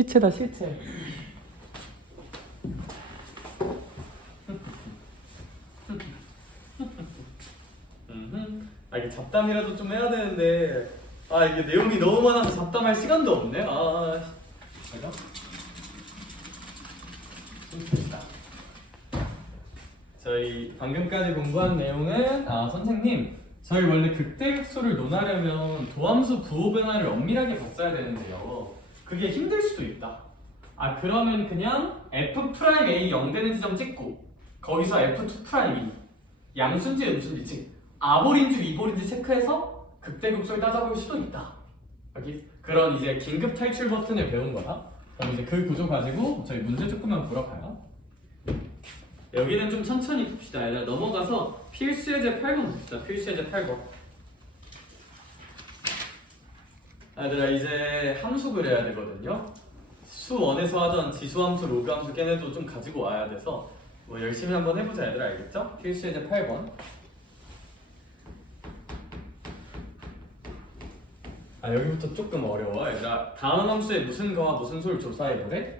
실체다 실체. 이게 잡담이라도 좀 해야 되는데 이게 내용이 너무 많아서 잡담할 시간도 없네. 제가 저희 방금까지 공부한 내용은 선생님 저희 원래 극대극소를 논하려면 도함수 부호 변화를 엄밀하게 봤어야 되는데요. 그게 힘들 수도 있다. 그러면 그냥 F'A 0 되는 지점 찍고 거기서 F2'이 양수인지 음수인지 즉 아볼인지 위볼인지 체크해서 극대극소를 따져볼 수도 있다. 여기 그런 이제 긴급 탈출 버튼을 배운 거다. 그럼 이제 그 구조 가지고 저희 문제 조금만 풀어봐요. 여기는 좀 천천히 봅시다. 얘들아 넘어가서 필수예제 8번 봅시다. 필수예제 8번. 얘들아 이제 함수 그려야 되거든요. 수1에서 하던 지수함수, 로그함수 걔네도 좀 가지고 와야 돼서 뭐 열심히 한번 해보자 얘들아. 알겠죠? 필수예제 8번. 여기부터 조금 어려워 얘들아. 다음 함수에 무슨 거와 무슨 수를 조사해보래?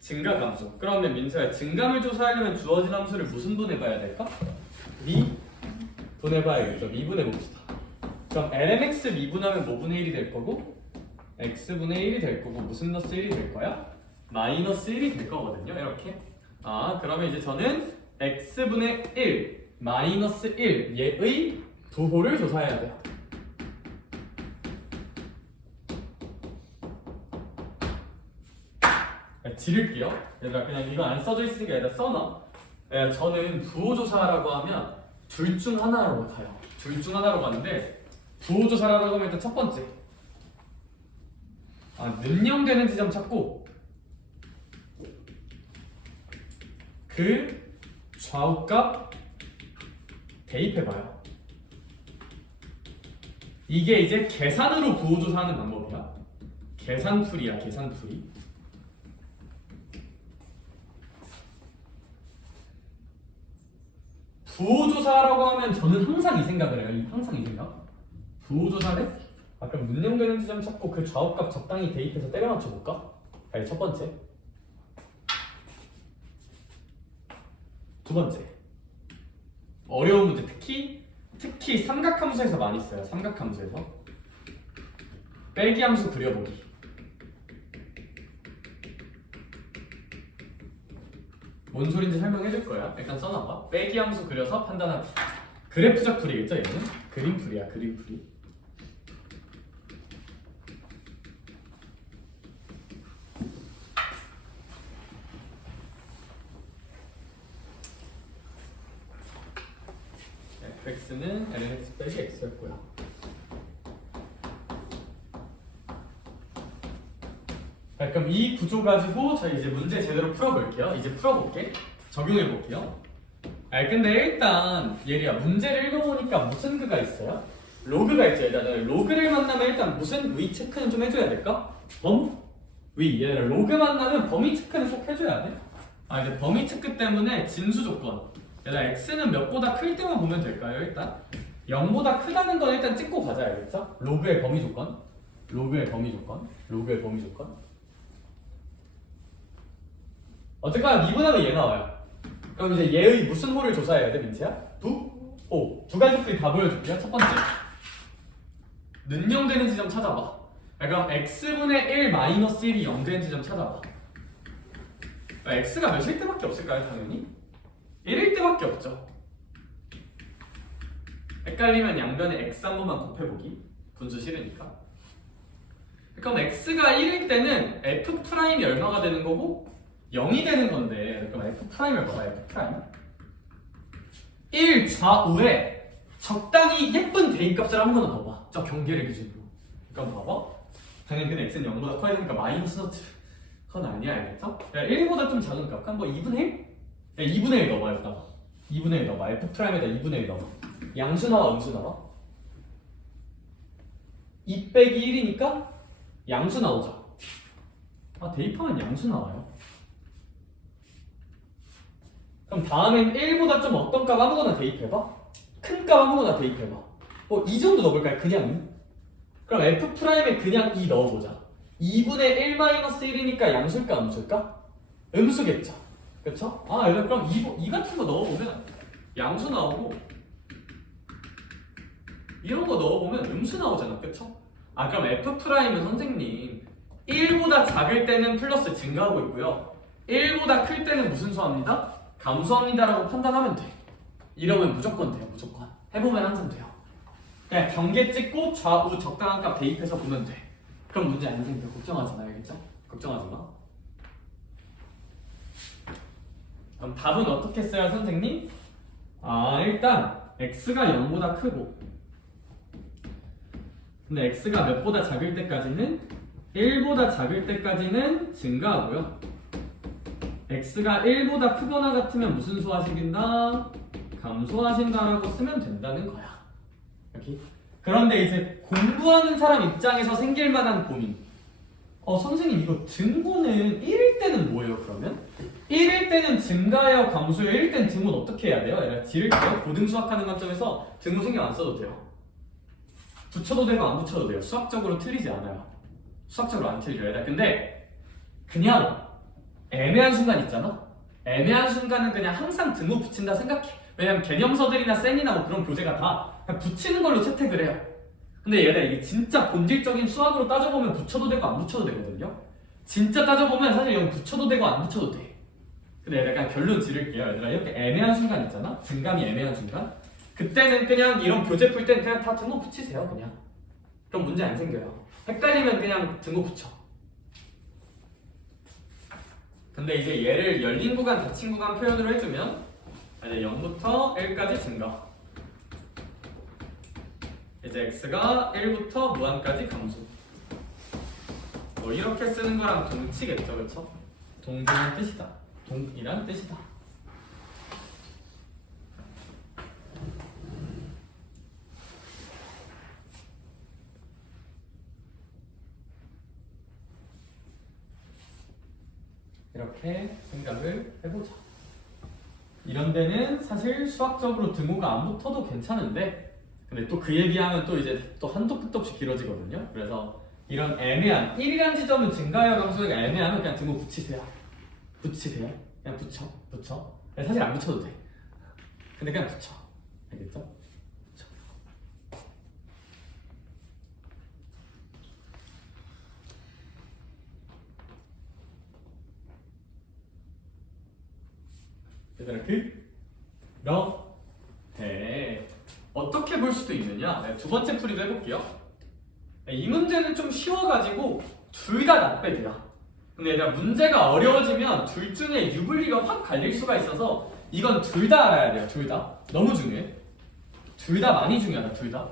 증가함수. 그러면 민서야 증감을 조사하려면 주어진 함수를 무슨 분해봐야 될까? 미분해봐야겠죠. 미분해봅시다. 그럼 lmx 미분하면 뭐분의 1이 될 거고 x분의 1이 될 거고 무슨 너스 1이 될 거야? 마이너스 1이 될 거거든요. 이렇게. 그러면 이제 저는 x분의 1 마이너스 1 얘의 부호를 조사해야 돼요. 지를게요. 얘들아 그냥 이거 안 써져 있으니까 얘들아 써놔. 저는 부호조사라고 하면 둘 중 하나로 가요. 둘 중 하나로 가는데 부호조사라고 하면 일단 첫 번째 능력되는 지점 찾고 그 좌우값 대입해봐요. 이게 이제 계산으로 부호조사하는 방법이야. 계산풀이야 계산풀이. 부호조사라고 하면 저는 항상 이 생각을 해요. 항상 이 생각. 부호조사를 그럼 능력되는 지점 찾고 그 좌우값 적당히 대입해서 때려 맞춰볼까? 첫 번째. 두 번째. 어려운 문제 특히 삼각함수에서 많이 써요. 삼각함수에서 빼기 함수 그려보기. 뭔 소린지 설명해줄 거야. 일단 써놔봐. 빼기 함수 그려서 판단하기. 그래프적 풀이겠죠 얘는? 그림풀이야 그림풀이. fx는 lnx 빼기 x였고요. 그럼 이 구조 가지고 저희 이제 문제 제대로 풀어볼게요. 이제 풀어볼게. 적용해볼게요. 근데 일단 얘리야 문제를 읽어보니까 무슨 그가 있어요? 로그가 있죠. 일단 로그를 만나면 일단 무슨 위 체크는 좀 해줘야 될까? 위. 얘들아 로그 만나면 범위 체크는 꼭 해줘야 돼. 이제 범위 체크 때문에 진수 조건. 얘들아 x는 몇보다 클 때만 보면 될까요? 일단 0보다 크다는 건 일단 찍고 가자. 알겠죠? 로그의 범위 조건. 로그의 범위 조건. 로그의 범위 조건. 어쨌거나 미분하면 얘 나와요. 그럼 이제 얘의 무슨 호를 조사해야 돼, 민지야? 두 가지 풀이 다 보여줄게요. 첫 번째, 능력되는 지점 찾아봐. 그럼 x분의 1 마이너스 1이 0 되는 지점 찾아봐. x가 몇일 때밖에 없을까요, 당연히? 1일 때밖에 없죠. 헷갈리면 양변에 x 한 번만 곱해보기. 분수 싫으니까. 그럼 x가 1일 때는 f'이 얼마가 되는 거고 0이 되는 건데, 그럼 f'을 봐봐. f'. 1 좌우에 적당히 예쁜 대입값을 아무거나 넣어봐. 저 경계를 기준으로. 그럼 봐봐. 당연히 근데 x는 0보다 커야 되니까 마이너스 너트. 그건 아니야, 알겠어? 1보다 좀 작은 값. 그럼 뭐 2분의 1? 2분의 1 넣어봐, 여기다가. 2분의 1 넣어봐. f'에다 2분의 1 넣어봐. 양수 나와, 음수 나와? 2 빼기 1이니까 양수 나오죠. 대입하면 양수 나와요. 그럼 다음엔 1보다 좀 어떤 값 아무거나 대입해봐. 큰 값 아무거나 대입해봐. 이 정도 넣어볼까요? 그냥 2? 그럼 f'에 그냥 2 넣어보자. 2분의 1-1이니까 양수일까 음수일까? 음수겠죠. 그쵸? 아 얘들아 그럼 이 같은 거 넣어보면 양수 나오고 이런 거 넣어보면 음수 나오잖아. 그쵸? 아 그럼 F'은 선생님 1보다 작을 때는 플러스 증가하고 있고요 1보다 클 때는 무슨 수합니다? 감소합니다 라고 판단하면 돼. 이러면 무조건 돼요. 무조건 해보면 항상 돼요. 그냥 경계 찍고 좌우 적당한 값 대입해서 보면 돼. 그럼 문제 안 생겨. 걱정하지 마. 알겠죠? 걱정하지 마. 그럼 답은 어떻게 써요 선생님? 아 일단 x가 0보다 크고 근데 x가 몇보다 작을 때까지는 1보다 작을 때까지는 증가하고요 x가 1보다 크거나 같으면 무슨 수하신다? 감소하신다라고 쓰면 된다는 거야. 여기. 그런데 이제 공부하는 사람 입장에서 생길 만한 고민. 선생님 이거 등호는 1일 때는 뭐예요 그러면? 1일 때는 증가해요 감소해요? 1일 때는 등호는 어떻게 해야 돼요? 얘가 지를게요. 고등수학하는 관점에서 등호 신경 안 써도 돼요. 붙여도 되고 안 붙여도 돼요. 수학적으로 틀리지 않아요. 수학적으로 안 틀려요. 얘들아. 근데 그냥 애매한 순간 있잖아? 애매한 순간은 그냥 항상 등호 붙인다 생각해. 왜냐면 개념서들이나 쌤이나 뭐 그런 교재가 다 그냥 붙이는 걸로 채택을 해요. 근데 얘들아 이게 진짜 본질적인 수학으로 따져보면 붙여도 되고 안 붙여도 되거든요. 진짜 따져보면 사실 여기 붙여도 되고 안 붙여도 돼. 근데 얘들아 그냥 결론 지를게요. 얘들아 이렇게 애매한 순간 있잖아? 증감이 애매한 순간? 그때는 그냥 이런 교재 풀 때는 그냥 다 등호 붙이세요 그냥. 그럼 문제 안 생겨요. 헷갈리면 그냥 등호 붙여. 근데 이제 얘를 열린 구간, 닫힌 구간 표현으로 해주면 이제 0부터 1까지 증가 이제 x가 1부터 무한까지 감소 뭐 이렇게 쓰는 거랑 동치겠죠 그쵸? 동이란 뜻이다. 동이란 뜻이다. 이렇게 생각을 해보자. 이런 데는 사실 수학적으로 등호가 안 붙어도 괜찮은데 근데 또 그 얘기하면 또 이제 또 한도 끝도 없이 길어지거든요. 그래서 이런 애매한 1이라는 지점은 증가해요 감소해요 애매하면 그냥 등호 붙이세요. 그냥 붙여. 사실 안 붙여도 돼. 근데 그냥 붙여. 알겠죠? 붙여. 얘들아 그렇게 어떻게 볼 수도 있느냐? 두 번째 풀이도 해볼게요. 이 문제는 좀 쉬워가지고 둘 다 납배돼요. 근데 얘들아 문제가 어려워지면 둘 중에 유불리가 확 갈릴 수가 있어서 이건 둘 다 알아야 돼요. 둘 다. 너무 중요해. 둘 다 많이 중요하다. 둘 다.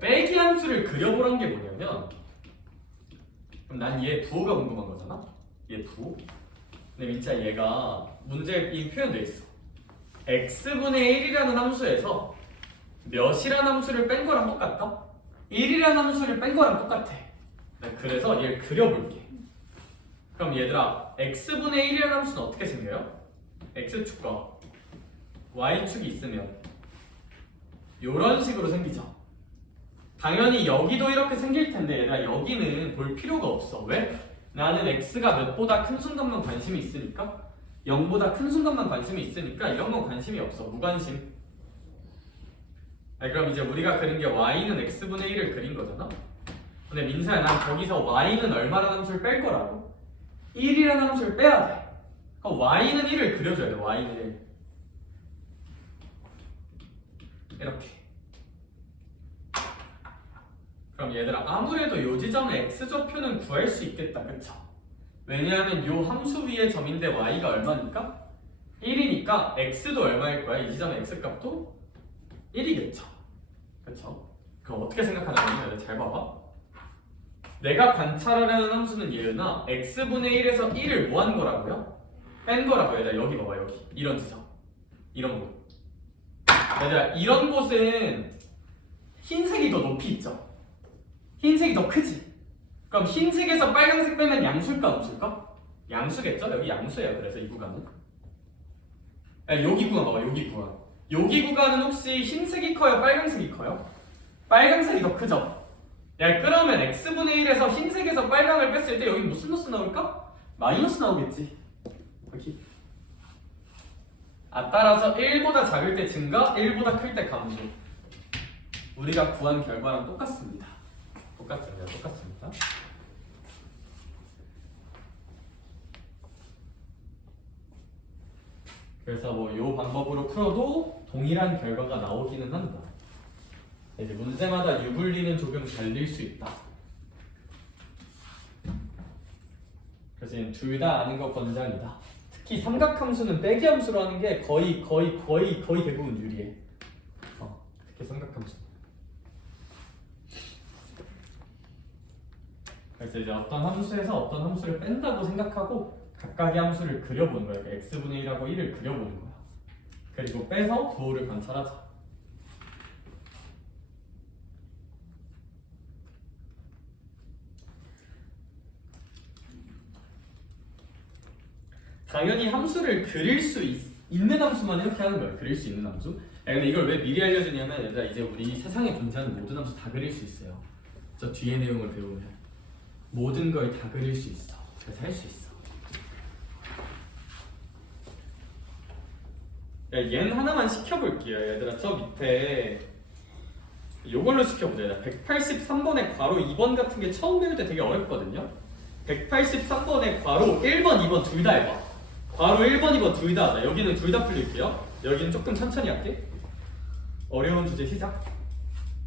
빼기 함수를 그려보란 게 뭐냐면 그럼 난 얘 부호가 궁금한 거잖아? 얘 부호. 근데 민차 얘가 문제에 이 표현돼 있어. x분의 1이라는 함수에서 몇이라는 함수를 뺀 거랑 똑같다? 1이라는 함수를 뺀 거랑 똑같아. 그래서 얘를 그려볼게. 그럼 얘들아 x분의 1이라는 함수는 어떻게 생겨요? x축과 y축이 있으면 이런 식으로 생기죠. 당연히 여기도 이렇게 생길 텐데 얘들아 여기는 볼 필요가 없어. 왜? 나는 x가 몇보다 큰 순간만 관심이 있으니까 0보다 큰 순간만 관심이 있으니까 이런 건 관심이 없어. 무관심. 그럼 이제 우리가 그린 게 y는 x분의 1을 그린 거잖아? 근데 민서야 난 거기서 y는 얼마라는 함수를 뺄 거라고? 1이라는 함수를 빼야 돼. 그럼 y는 1을 그려줘야 돼. y는 1 이렇게. 그럼 얘들아 아무래도 요 지점의 x좌표는 구할 수 있겠다. 그쵸? 왜냐하면 요 함수 위의 점인데 y가 얼마니까? 1이니까 x도 얼마일 거야? 이 지점의 x값도 1이겠죠. 그쵸? 그럼 어떻게 생각하냐면 잘 봐봐. 내가 관찰하려는 함수는 얘나 x분의 1에서 1을 뭐 한 거라고요? 뺀 거라고요. 얘들아 여기 봐봐. 여기 이런 지점 이런 곳. 얘들아 이런 곳은 흰색이 더 높이 있죠. 흰색이 더 크지. 그럼 흰색에서 빨간색 빼면 양수일까 음수일까? 양수겠죠? 여기 양수예요. 그래서 이 구간은 여기 구간 봐봐. 여기 구간. 여기 구간은 혹시 흰색이 커요? 빨간색이 커요? 빨간색이 더 크죠? 야, 그러면 x분의 1에서 흰색에서 빨강을 뺐을 때 여기 무슨 노스 나올까? 마이너스 나오겠지. 여기. 따라서 1보다 작을 때 증가, 1보다 클 때 감소. 우리가 구한 결과랑 똑같습니다. 똑같습니다. 그래서 뭐 이 방법으로 풀어도 동일한 결과가 나오기는 한다. 이제 문제마다 유불리는 조금 달릴 수 있다. 그래서 둘 다 아는 거 권장이다. 특히 삼각함수는 빼기 함수로 하는 게 거의 대부분 유리해. 특히 삼각함수. 그래서 이제 어떤 함수에서 어떤 함수를 뺀다고 생각하고 각각의 함수를 그려보는 거야. x분의 1하고 1을 그려보는 거야. 그리고 빼서 도를 관찰하자. 당연히 함수를 그릴 수 있는 함수만 이렇게 하는 거야. 그릴 수 있는 함수. 근데 이걸 왜 미리 알려주냐면 얘들아, 이제 우리 세상에 존재하는 모든 함수 다 그릴 수 있어요. 저 뒤에 내용을 배우면 모든 걸 다 그릴 수 있어. 그래서 할 수 있어. 야, 얘는 하나만 시켜볼게요. 얘들아, 저 밑에 요걸로 시켜보자. 183번의 괄호 2번 같은 게 처음 배울 때 되게 어렵거든요. 183번의 괄호 1번, 2번 둘 다 해봐. 괄호 1번, 2번 둘 다 하자. 여기는 둘 다 풀릴게요. 여기는 조금 천천히 할게. 어려운 주제 시작.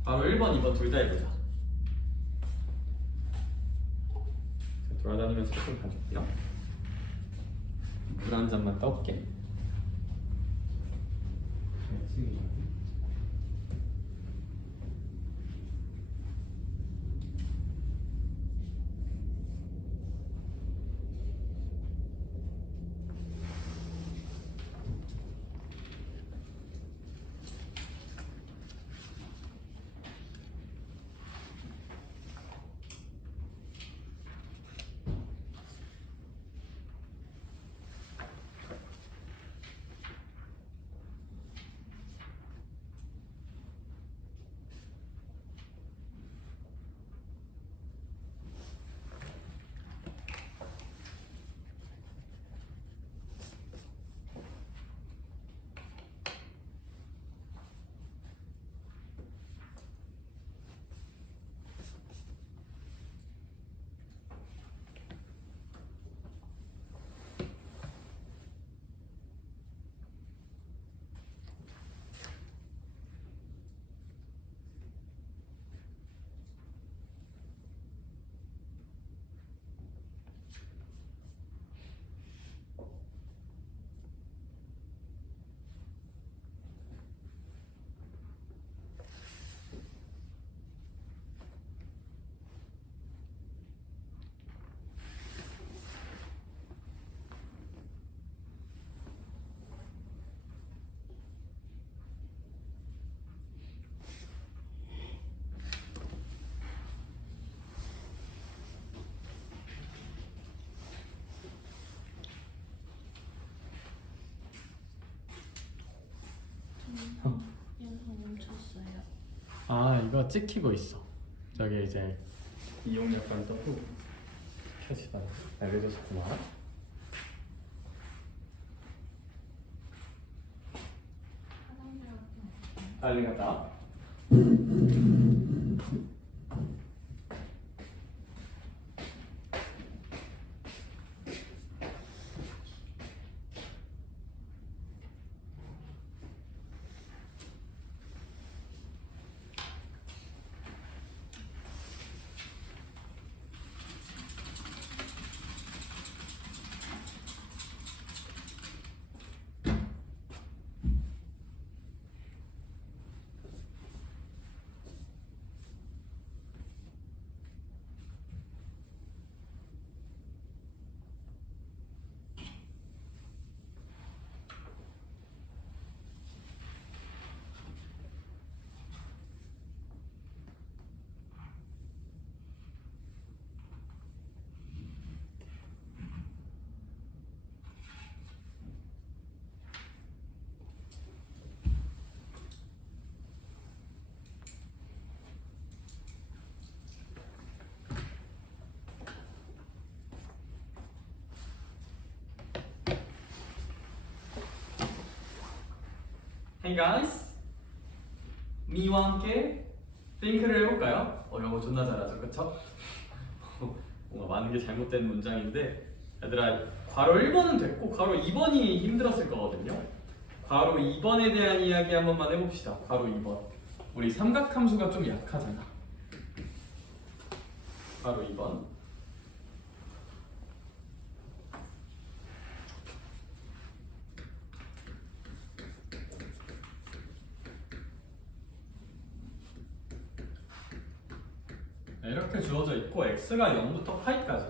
괄호 1번, 2번 둘 다 해보자. 돌아다니면서 조금 가줄게요. 물 한 잔만 떠올게. 영상 멈췄어요. 이거 찍히고 있어. 저기 이제 이용료권 떠고 켜지다. 알려줬구나. 빨리 갔다. Hey guys, 미와 함께 think를 해볼까요? 영어 존나 잘하죠, 그쵸? 뭔가 많은 게 잘못된 문장인데 얘들아 괄호 1번은 됐고 괄호 2번이 힘들었을 거거든요. 괄호 2번에 대한 이야기 한 번만 해봅시다. 괄호 2번 우리 삼각함수가 좀 약하잖아. 괄호 2번 이렇게 주어져 있고 x가 0부터 파이까지.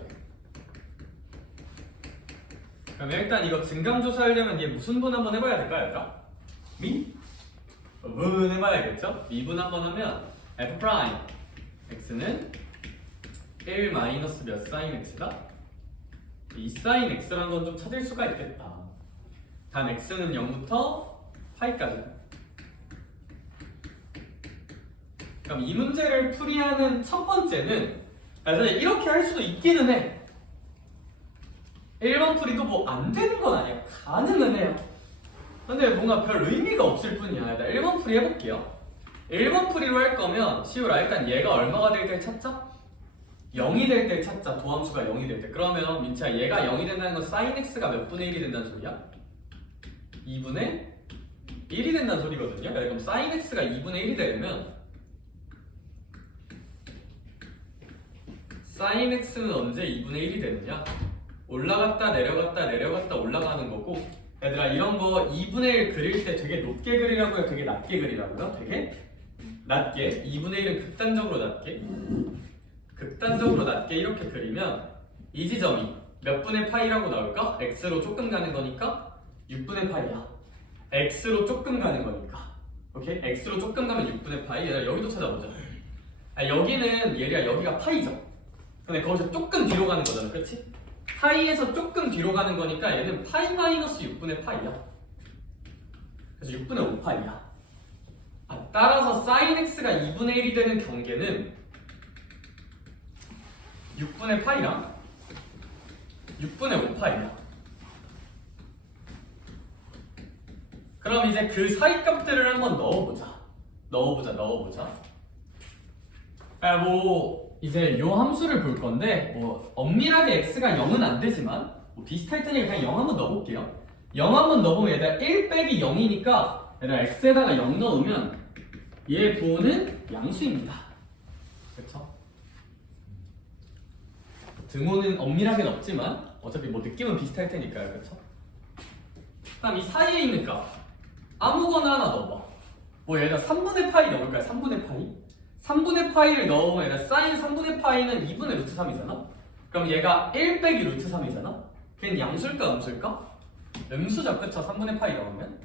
그럼 일단 이거 증감조사하려면 얘 무슨 분 한번 해봐야 될까요? 얘들아? 미? 분 해봐야겠죠? 미분 한번 하면 f 프라임 x는 1 마이너스 몇 사인 x다? 이 사인 x라는 건 좀 찾을 수가 있겠다. 단 x는 0부터 파이까지. 그럼 이 문제를 풀이하는 첫 번째는 사실 이렇게 할 수도 있기는 해. 1번 풀이도 뭐 안 되는 건 아니야. 가능은 해요. 근데 뭔가 별 의미가 없을 뿐이야. 일단 1번 풀이 해볼게요. 1번 풀이로 할 거면 시우라 일단 얘가 얼마가 될 때 찾자? 0이 될 때 찾자. 도함수가 0이 될 때. 그러면 민채야 얘가 0이 된다는 건 sin x가 몇 분의 1이 된다는 소리야? 2분의 1이 된다는 소리거든요. 그럼 sin x가 2분의 1이 되려면 sin x는 언제 2분의 1이 되느냐? 올라갔다 내려갔다 내려갔다 올라가는 거고 얘들아 이런 거 2분의 1 그릴 때 되게 높게 그리라고요? 되게 낮게 그리라고요? 되게 낮게 2분의 1은 극단적으로 낮게 극단적으로 낮게 이렇게 그리면 이 지점이 몇 분의 파이라고 나올까? x로 조금 가는 거니까 6분의 파이야. x로 조금 가는 거니까 오케이? x로 조금 가면 6분의 파이. 얘들아 여기도 찾아보자. 여기는 얘가 여기가 파이죠. 근데 거기서 조금 뒤로 가는 거잖아, 그치? 파이에서 조금 뒤로 가는 거니까 얘는 파이 마이너스 6분의 파이야. 그래서 6분의 5파이야. 따라서 sin x가 2분의 1이 되는 경계는 6분의 파이랑 6분의 5파이야. 그럼 이제 그 사이 값들을 한번 넣어보자. 이제 요 함수를 볼 건데 뭐 엄밀하게 x가 0은 안 되지만 뭐 비슷할 테니까 그냥 0 한번 넣어볼게요. 0 한번 넣어보면 얘들아 1 빼기 0이니까 얘들아 x에다가 0 넣으면 얘 부호는 양수입니다. 그쵸? 등호는 엄밀하게는 없지만 어차피 뭐 느낌은 비슷할 테니까요. 그쵸? 그다음 이 사이에 있는 값 아무거나 하나 넣어봐. 뭐 얘들아 3분의 파이 넣을까요? 3분의 파이? 3분의 파이를 넣으면 얘가 sin 3분의 파이는 2분의 루트 3이잖아? 그럼 얘가 1 빼기 루트 3이잖아? 걔는 양수일까 음수일까? 음수죠, 그쵸? 3분의 파이 넣으면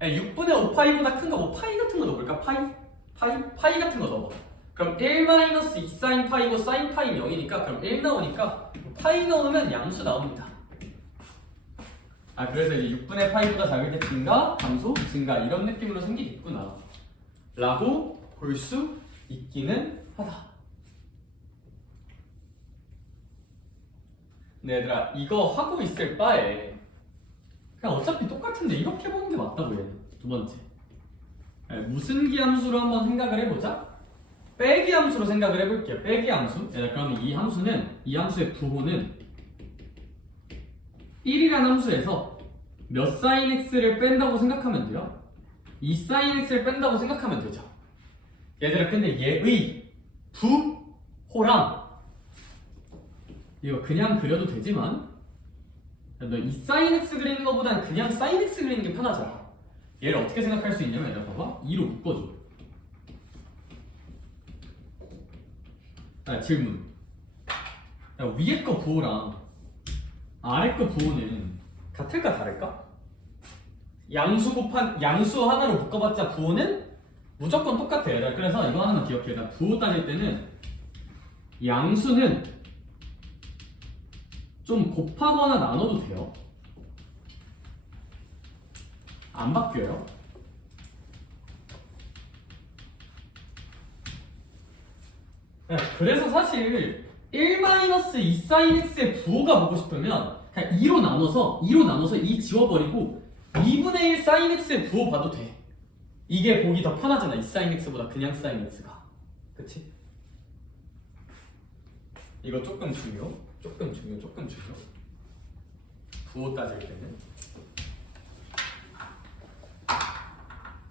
6분의 5파이보다 큰 거 뭐 파이 같은 거 넣어볼까? 파이 같은 거 넣어봐. 그럼 1-2 sin 파이고 sin 파이는 0이니까 그럼 1 나오니까 파이 넣으면 양수 나옵니다. 그래서 이제 6분의 파이보다 작을 때 증가, 감소, 증가 이런 느낌으로 생기겠구나 라고 볼 수 있기는 하다. 근데 얘들아 이거 하고 있을 바에 그냥 어차피 똑같은데 이렇게 보는 게 맞다고 해. 두 번째 무슨 기함수로 한번 생각을 해보자. 빼기 함수로 생각을 해볼게요. 빼기 함수. 얘들아 그러면 이 함수의 부호는 1이라는 함수에서 몇 sin x를 뺀다고 생각하면 돼요? 2 sin x를 뺀다고 생각하면 되죠. 얘들아 근데 얘의 부호랑 이거 그냥 그려도 되지만 너 이 sin x 그리는 것보다는 그냥 sin x 그리는 게 편하잖아. 얘를 어떻게 생각할 수 있냐면 얘들아 봐봐 2로 묶어줘. 질문. 위에 거 부호랑 아래 거 부호는 같을까 다를까? 양수 하나로 묶어봤자 부호는 무조건 똑같아. 그래서 이거 하나만 기억해. 부호 따질 때는 양수는 좀 곱하거나 나눠도 돼요. 안 바뀌어요. 그래서 사실 1-2 sin x의 부호가 보고 싶으면 그냥 2로 나눠서 2 지워버리고 2분의 1 sin x의 부호 봐도 돼. 이게 보기 더 편하잖아. 이 sin x보다 그냥 sin x가. 그치? 이거 조금 중요. 부호 따질 때는.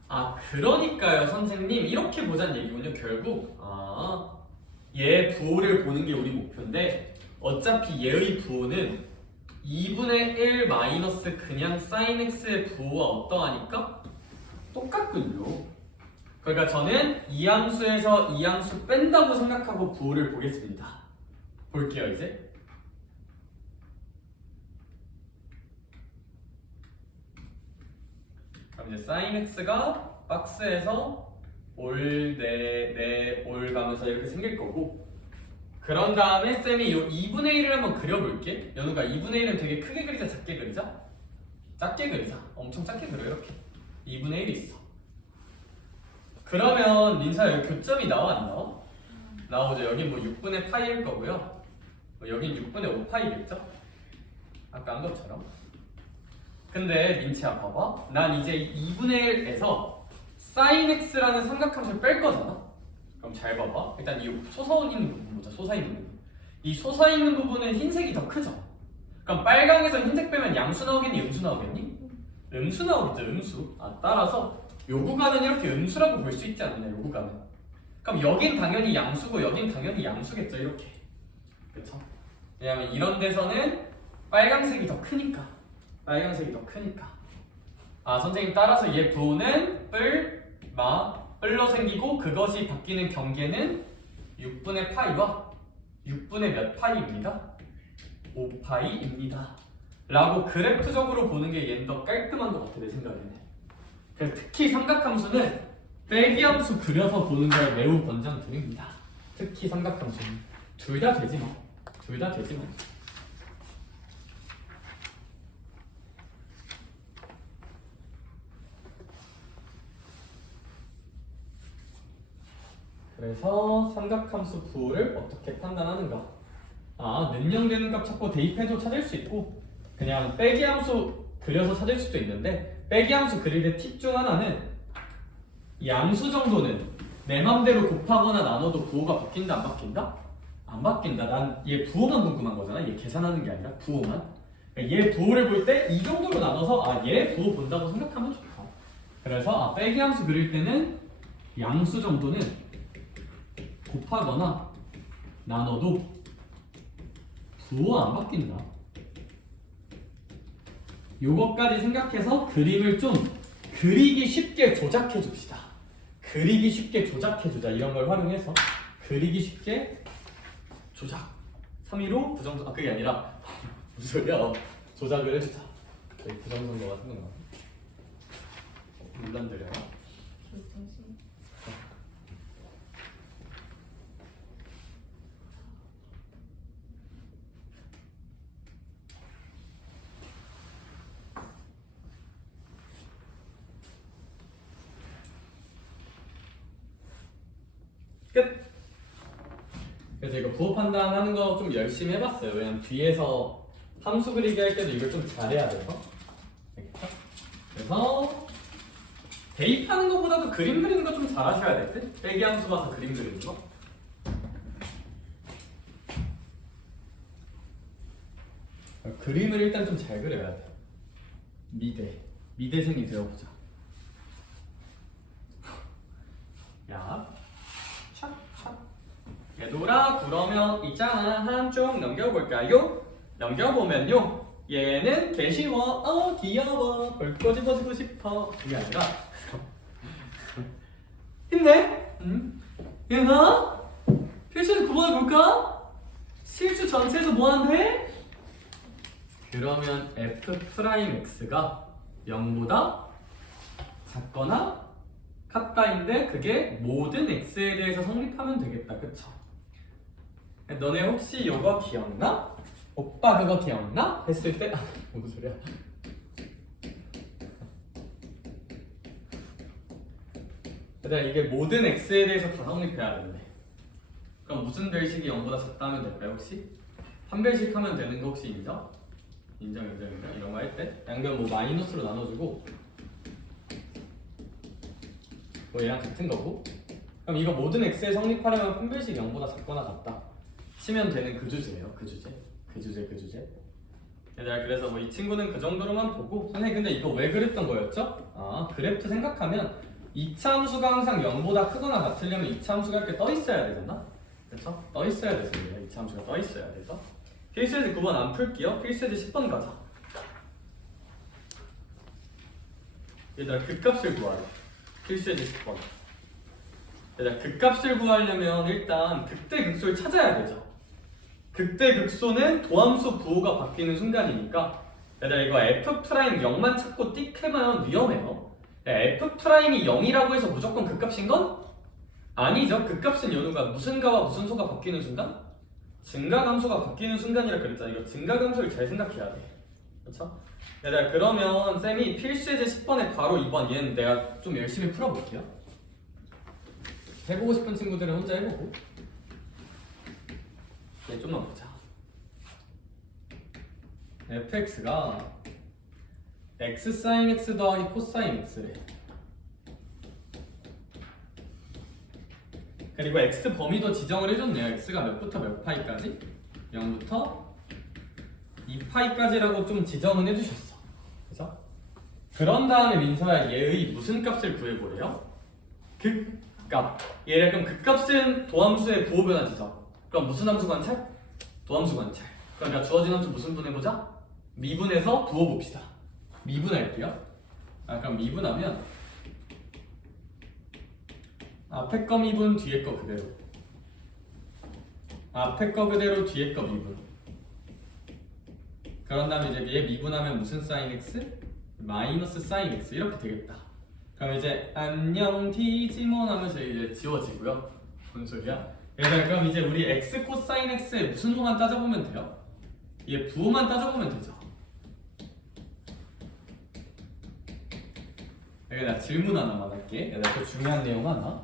아, 그러니까요, 선생님. 이렇게 보자는 얘기군요, 결국. 얘 부호를 보는 게 우리 목표인데, 어차피 얘의 부호는 2분의 1 마이너스 그냥 sin x의 부호와 어떠하니까? 똑같군요. 그러니까 저는 이 함수에서 이 함수 뺀다고 생각하고 부호를 보겠습니다. 볼게요, 이제. 그럼 이제 sin x가 박스에서 올 가면서 이렇게 생길 거고, 그런 다음에 쌤이 이 2분의 1을 한번 그려볼게. 연우가 2분의 1은 되게 크게 그리자, 작게 그리자? 작게 그리자. 엄청 작게 그려. 이렇게 2분의 1이 있어. 그러면 민서야, 여기 교점이 나와 안 나와? 나오죠. 여긴 뭐 6분의 파이일 거고요. 여긴 6분의 5파이겠죠? 아까 한 것처럼. 근데 민채야, 봐봐. 난 이제 2분의 1에서 sin x라는 삼각함수를 뺄 거잖아. 그럼 잘 봐봐. 일단 이 솟아있는 부분 보자. 솟아있는 부분. 이 솟아있는 부분은 흰색이 더 크죠? 그럼 빨강에서 흰색 빼면 양수 나오겠니? 음수 나오겠니? 음수 나오겠죠, 음수. 따라서 요 구간은 이렇게 음수라고 볼 수 있지 않느냐, 요 구간은. 그럼 여긴 당연히 양수고 여긴 당연히 양수겠죠, 이렇게. 그쵸? 왜냐면 이런 데서는 빨강색이 더 크니까. 선생님, 따라서 얘 부호는 뿔로 생기고 그것이 바뀌는 경계는 6분의 파이와 6분의 몇 파이입니다? 5파이입니다. 라고 그래프적으로 보는 게 얘는 더 깔끔한 것 같아, 내 생각에는. 그래서 특히 삼각함수는 빼기함수 그려서 보는 걸 매우 권장드립니다. 특히 삼각함수는 둘 다 되지 뭐. 그래서 삼각함수 부호를 어떻게 판단하는가? 능력되는 값 찾고 대입해도 찾을 수 있고, 그냥 빼기함수 그려서 찾을 수도 있는데, 빼기함수 그릴 때 팁 중 하나는 양수 정도는 내 맘대로 곱하거나 나눠도 부호가 바뀐다, 안 바뀐다? 안 바뀐다. 난 얘 부호만 궁금한 거잖아. 얘 계산하는 게 아니라 부호만. 얘 부호를 볼 때 이 정도로 나눠서 얘 부호 본다고 생각하면 좋다. 그래서 빼기함수 그릴 때는 양수 정도는 곱하거나 나눠도 부호 안 바뀐다. 요것까지 생각해서 그림을 좀 그리기 쉽게 조작해 줍시다. 그리기 쉽게 조작해 주자. 이런 걸 활용해서 그리기 쉽게 조작. 315 부정선. 그게 아니라 무슨 소리야? 조작을 해주자. 부정선거가 생각나. 물란드려요. 끝! 그래서 이거 부호 판단하는 거 좀 열심히 해봤어요. 왜냐면 뒤에서 함수 그리기 할 때도 이걸 좀 잘해야 돼서. 알겠죠? 그래서 대입하는 것보다도 그림 그리는 거 좀 잘하셔야 될 듯? 빼기 함수 봐서 그림 그리는 거. 그림을 일단 좀 잘 그려야 돼. 미대생이 되어보자. 야, 촥촥. 얘들아, 그러면 있잖아, 한쪽 넘겨볼까요? 넘겨보면요, 얘는 개 쉬워. 귀여워. 볼 꼬집어주고 싶어. 그게 아니라 힘내. 얘나 필수 9번을 볼까? 실수 전체에서 뭐한대? 그러면 f'x가 0보다 작거나 같다인데 그게 모든 x에 대해서 성립하면 되겠다. 그쵸? 너네 혹시 이거 기억나? 오빠 그거 기억나? 했을 때 무슨 소리야? 얘들아, 이게 모든 x에 대해서 다 성립해야 되는데, 그럼 무슨 별식이 0보다 작다면 될까요? 혹시? 한 별식 하면 되는 거 혹시 인정? 인정 이런 거 할 때 양변 뭐 마이너스로 나눠주고 뭐 얘랑 같은 거고 그럼 이거 모든 x에 성립하려면 판별식 0보다 작거나 같다 치면 되는 그 주제예요. 그 주제. 얘들아 그래서 뭐 이 친구는 그 정도로만 보고 선생님 근데 이거 왜 그랬던 거였죠? 아 그래프 생각하면 이차 함수가 항상 0보다 크거나 같으려면 이차 함수가 이렇게 떠 있어야 되잖아. 그렇죠? 떠 있어야 돼서 그래요. 이차 함수가 떠 있어야 돼서 필수에서 9번 안 풀게요. 필수에서 10번 가자. 얘들아 극값을 구하래. 필수에서 10번. 얘들아 극값을 구하려면 일단 극대극소를 찾아야 되죠. 극대극소는 도함수 부호가 바뀌는 순간이니까 얘들아 이거 F'0만 찾고 띡 해면 위험해요. F'이 0이라고 해서 무조건 극값인 건? 아니죠. 극값은 연우가 무슨 가와 무슨 소가 바뀌는 순간? 증가함수가 바뀌는 순간이라 그랬잖아. 이거 증가함수를 잘 생각해야 돼. 그렇죠? 얘들아 그러면 쌤이 필수예제 10번에 바로 2번 얘는 내가 좀 열심히 풀어볼게요. 해보고 싶은 친구들은 혼자 해보고 얘 좀만 보자. fx가 x sin x 더하기 코사인 x래. 그리고 x 범위도 지정을 해줬네요. x가 몇부터 몇 파이까지? 0부터 2파이까지라고 좀 지정은 해주셨어. 그죠? 그런 다음에 민서야 얘의 무슨 값을 구해보래요? 극값. 얘를 그럼 극값은 도함수의 부호 변화 지정. 그럼 무슨 함수 관찰? 도함수 관찰. 그러니까 주어진 함수 무슨 분해보자? 미분해서 부호 봅시다. 미분할게요. 그럼 미분하면 앞에 거 미분, 뒤에 거 그대로. 앞에 거 그대로, 뒤에 거 미분. 그런 다음에 이제 얘 미분하면 무슨 사인 x? 마이너스 사인 x 이렇게 되겠다. 그럼 이제 안녕 디지몬 하면서 이제 지워지고요. 뭔 소리야? 얘들아 그럼 이제 우리 x 코사인 x의 무슨 호만 따져보면 돼요? 얘 부호만 따져보면 되죠. 나 질문 하나만 할게. 얘들아 그 중요한 내용 하나.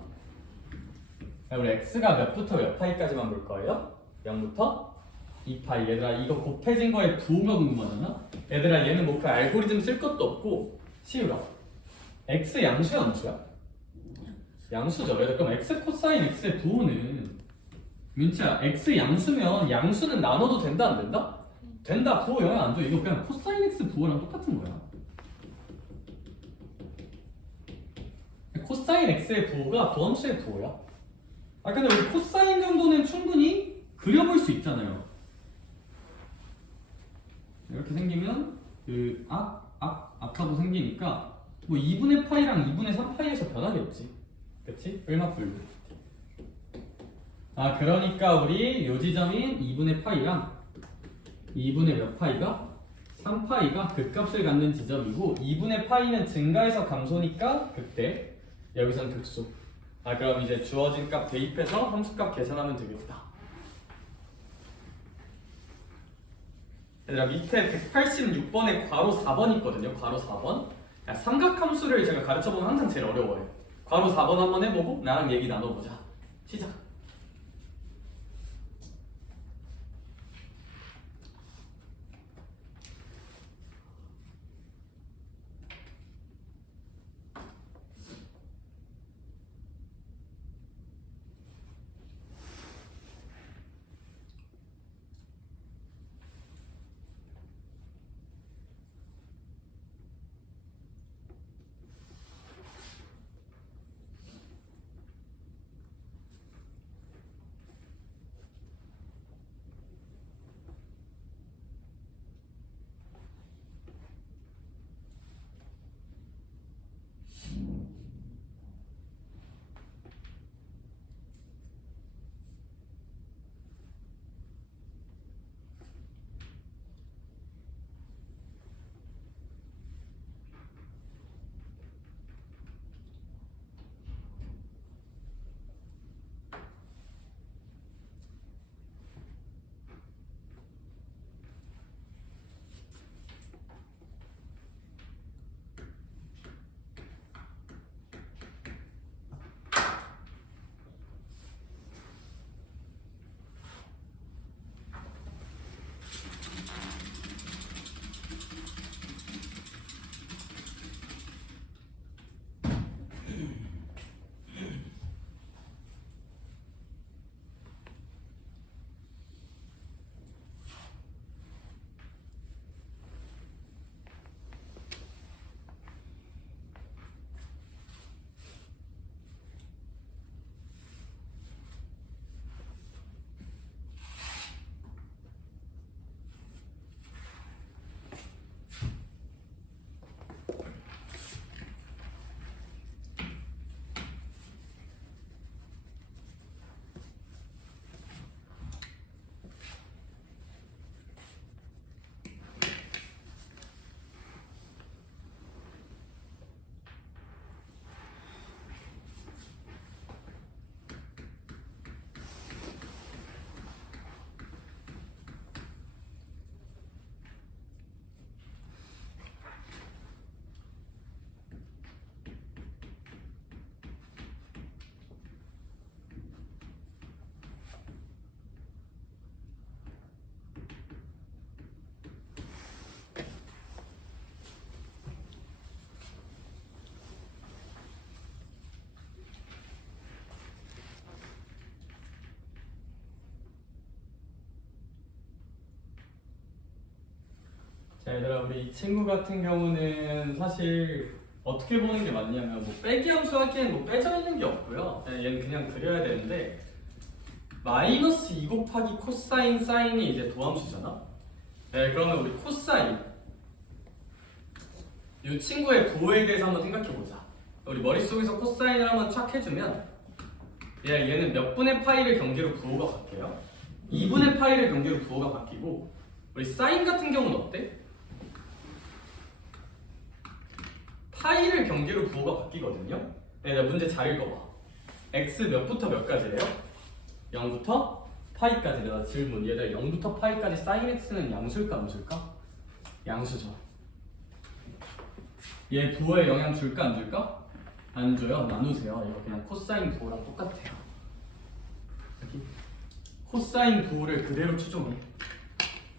우리 x가 몇부터 몇 파이까지만 볼 거예요? 0부터 2파이. 얘들아 이거 곱해진 거에 부호가 궁금하잖아? 얘들아 얘는 뭐 그 알고리즘 쓸 것도 없고 시우라 x 양수야 암수야? 양수죠. 그래서 그럼 x 코사인 x의 부호는 민치야 x 양수면 양수는 나눠도 된다 안 된다? 된다. 부호 영향 안 줘. 이거 그냥 코사인 x 부호랑 똑같은 거야. 코사인 x의 부호가 도함수의 부호야. 근데 우리 코사인 정도는 충분히 그려볼 수 있잖아요. 이렇게 생기면 그 앞하고 생기니까 뭐 2분의 파이랑 2분의 3파이에서 변하겠지. 그치? 을막분류. 그러니까 우리 요 지점인 2분의 파이랑 2분의 몇 파이가? 3파이가 극값을 갖는 지점이고 2분의 파이는 증가해서 감소니까 극대. 여기선 극소. 그럼 이제 주어진 값 대입해서 함수값 계산하면 되겠다. 얘들아 밑에 186번에 괄호 4번 있거든요. 괄호 4번. 삼각함수를 제가 가르쳐보면 항상 제일 어려워요. 괄호 4번 한번 해보고 나랑 얘기 나눠보자. 시작. 자 얘들아 우리 이 친구 같은 경우는 사실 어떻게 보는 게 맞냐면 뭐 빼기 함수 하기엔 뭐 빼져 있는 게 없고요. 얘는 그냥 그려야 되는데 마이너스 2 곱하기 코사인 사인이 이제 도함수잖아. 네, 그러면 우리 코사인 이 친구의 부호에 대해서 한번 생각해보자. 우리 머릿속에서 코사인을 한번 착 해주면 얘는 몇 분의 파이를 경계로 부호가 바뀌어요? 2분의 파이를 경계로 부호가 바뀌고 우리 사인 같은 경우는 어때? 파이를 경계로 부호가 바뀌거든요. 네, 나 문제 잘 읽어봐. x 몇부터 몇까지래요? 0부터 파이까지. 내가 질문 얘들 0부터 파이까지 사인 x는 양수일까 안 줄까? 양수죠. 얘 부호에 영향 줄까 안 줄까? 안 줘요. 나누세요. 이거 그냥 코사인 부호랑 똑같아요. 여기 코사인 부호를 그대로 추종해.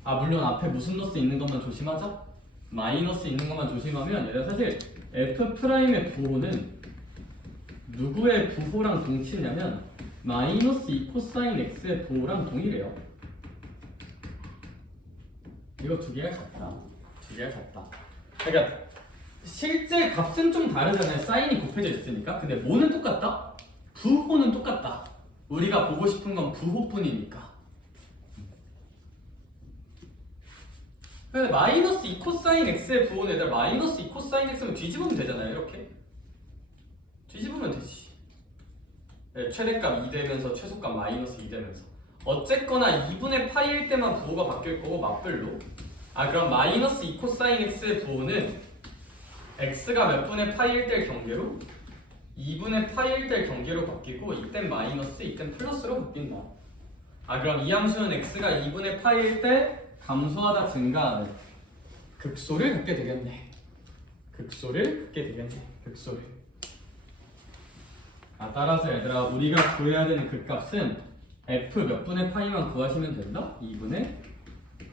아 물론 앞에 무슨 노스 있는 것만 조심하자. 마이너스 있는 것만 조심하면 얘가 사실 F'의 부호는 누구의 부호랑 동치냐면 마이너스 2 코사인 X의 부호랑 동일해요. 이거 두 개가 같다. 두 개가 같다. 그러니까 실제 값은 좀 다르잖아요. 사인이 곱해져 있으니까. 근데 뭐는 똑같다? 부호는 똑같다. 우리가 보고 싶은 건 부호뿐이니까. 근데 마이너스 2 코사인 x의 부호는 마이너스 2 코사인 x면 뒤집으면 되잖아요. 이렇게 뒤집으면 되지. 네, 최대값 2 되면서 최소값 마이너스 2 되면서 어쨌거나 2분의 파이일 때만 부호가 바뀔 거고 맞불로. 아 그럼 마이너스 2 코사인 x의 부호는 x가 몇 분의 파이일 때 경계로 2분의 파이일 때 경계로 바뀌고 이땐 마이너스 이땐 플러스로 바뀐다. 아 그럼 이 함수는 x가 2분의 파이일 때 감소하다 증가하는 극소를 갖게 되겠네. 극소를 갖게 되겠네. 극소를. 아 따라서 얘들아 우리가 구해야 되는 극값은 f 몇 분의 파이만 구하시면 된다. 2분의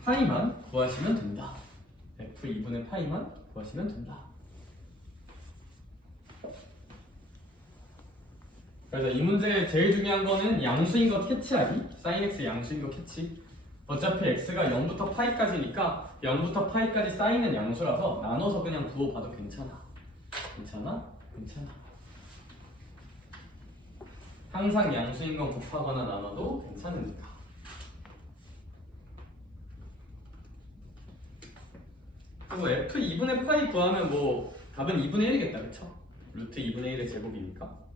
파이만 구하시면 된다. f 2분의 파이만 구하시면 된다. 그래서 이 문제 제일 중요한 거는 양수인 거 캐치하기. sin x 양수인 거 캐치. 어차피 x가 0부터 파이까지니까 0부터 파이까지 사인은 양수라서 나눠서 그냥 부호 봐도 괜찮아. 괜찮아? 괜찮아. 항상 양수인 건 곱하거나 나눠도 괜찮으니까. 그리고 f 2분의 파이 구하면 뭐 답은 2분의 1이겠다. 그쵸? 루트 2분의 1의 제곱이니까.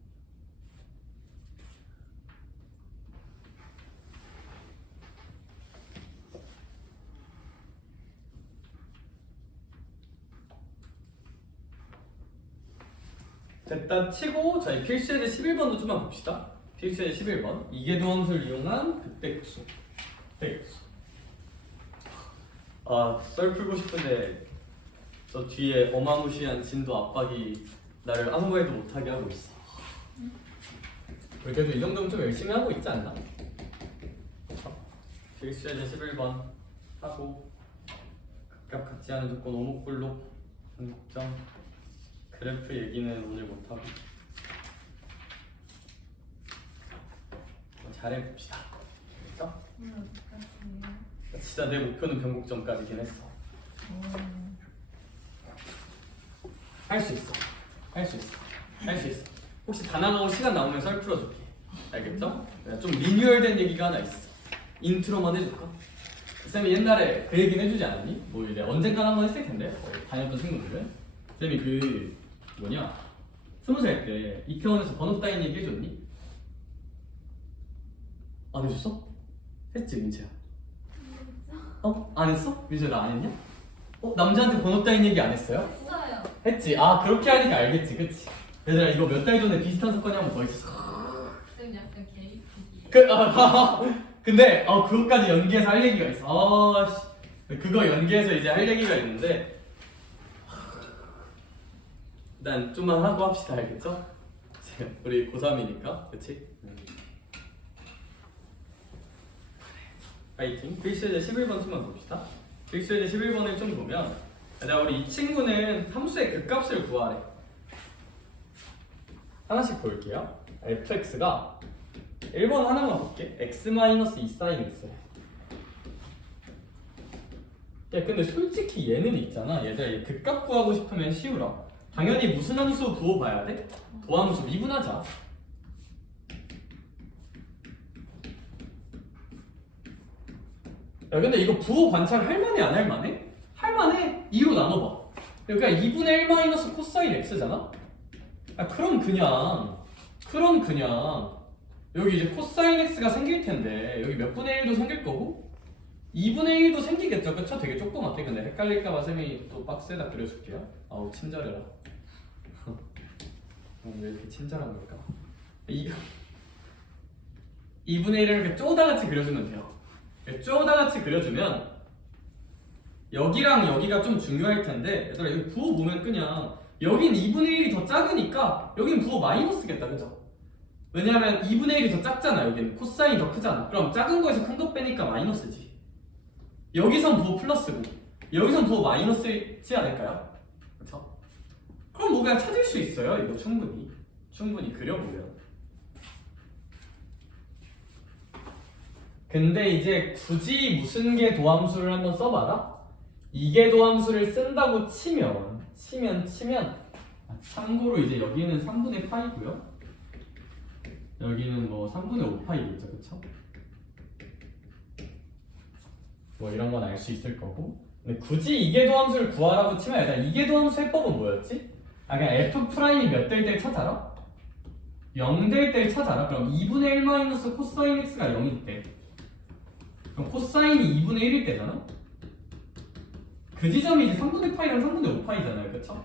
됐다 치고 저희 필수예제 11번도 좀만 봅시다. 필수예제 11번 이계도함수를 이용한 극대극소. 극대극소. 썰 풀고 싶은데 저 뒤에 어마무시한 진도 압박이 나를 아무 말도 못하게 하고 있어. 그래도 이 정도면 좀 열심히 하고 있지 않나? 그쵸? 필수예제 11번 하고 극값 같지 않은 조건 오목블록 분점 그래프 얘기는 오늘 못하고 잘해봅시다. 됐어? 어떡하세요? 진짜 내 목표는 변곡점까지긴 했어. 할 수 있어. 할 수 있어. 할 수 있어. 혹시 다 나가고 시간 나오면 썰 풀어줄게. 알겠죠? 내가 좀 리뉴얼된 얘기가 하나 있어. 인트로만 해줄까? 쌤이 옛날에 그 얘기는 해주지 않았니? 뭐 이제 언젠간 한번 했을 텐데 다녔던 친구들은 쌤이 그 뭐냐 20살 때 이태원에서 번호 따인 얘기 해줬니? 안 해줬어? 했지 민채야? 안 했어? 민채야 나 안 했냐? 남자한테 번호 따인 얘기 안 했어요? 했어요. 했지. 아 그렇게 하니까 알겠지 그치? 얘들아 이거 몇 달 전에 비슷한 사건이 한 번 더 있었어. 쌤 약간 개이프기. 근데 그것까지 연기해서 할 얘기가 있어. 그거 연기해서 이제 할 얘기가 있는데 일단 좀만 하고 합시다. 알겠죠? 우리 고3이니까 그치? 파이팅. 필수예제 11번 좀만 봅시다. 필수예제 11번을 좀 보면 일단 우리 이 친구는 함수의 극값을 구하래. 하나씩 볼게요. fx가 1번 하나만 볼게. x-2 sin x 야 근데 솔직히 얘는 있잖아. 얘들아 얘 극값 구하고 싶으면 쉬우라. 당연히 무슨 함수 구워봐야 돼? 도함수 미분하자. 야 근데 이거 부호 관찰 할만해 안 할만해? 할만해. 2로 나눠봐. 그러니까 2분의 1 마이너스 코사인 x잖아? 아 그럼 그냥 여기 이제 코사인 x가 생길 텐데 여기 몇 분의 1도 생길 거고 2분의 1도 생기겠죠? 그쵸? 되게 조그맣게. 근데 헷갈릴까봐 쌤이 또 빡세다 그려줄게요. 아우 친절해라. 왜 이렇게 친절한 걸까? 2분의 1을 이렇게 쪼다같이 그려주면 돼요. 쪼다같이 그려주면 여기랑 여기가 좀 중요할 텐데 얘들아 여기 부호 보면 그냥 여긴 2분의 1이 더 작으니까 여긴 부호 마이너스겠다. 그죠? 왜냐면 2분의 1이 더 작잖아. 여기는 코사인이 더 크잖아. 그럼 작은 거에서 큰 거 빼니까 마이너스지. 여기선 부호 플러스고 여기선 부호 마이너스지 않을까요? 그쵸? 그럼 뭐 그냥 찾을 수 있어요. 이거 충분히 그려보면. 근데 이제 굳이 무슨 개 도함수를 한번 써봐라. 이개 도함수를 쓴다고 치면 참고로 이제 여기는 3분의 파이고요. 여기는 뭐 3분의 5파이겠죠, 그쵸? 뭐 이런 건 알 수 있을 거고. 근데 굳이 이개 도함수를 구하라고 치면 일단 이개 도함수 해법은 뭐였지? 아 그냥 f 프라임이 몇 될 때 찾아라? 0 될 때 찾아라. 그럼 2분의 1 마이너스 코사인 x가 0일 때. 그럼 코사인이 2분의 1일 때잖아? 그 지점이 이제 3분의 파이랑 3분의 5파이잖아요, 그쵸?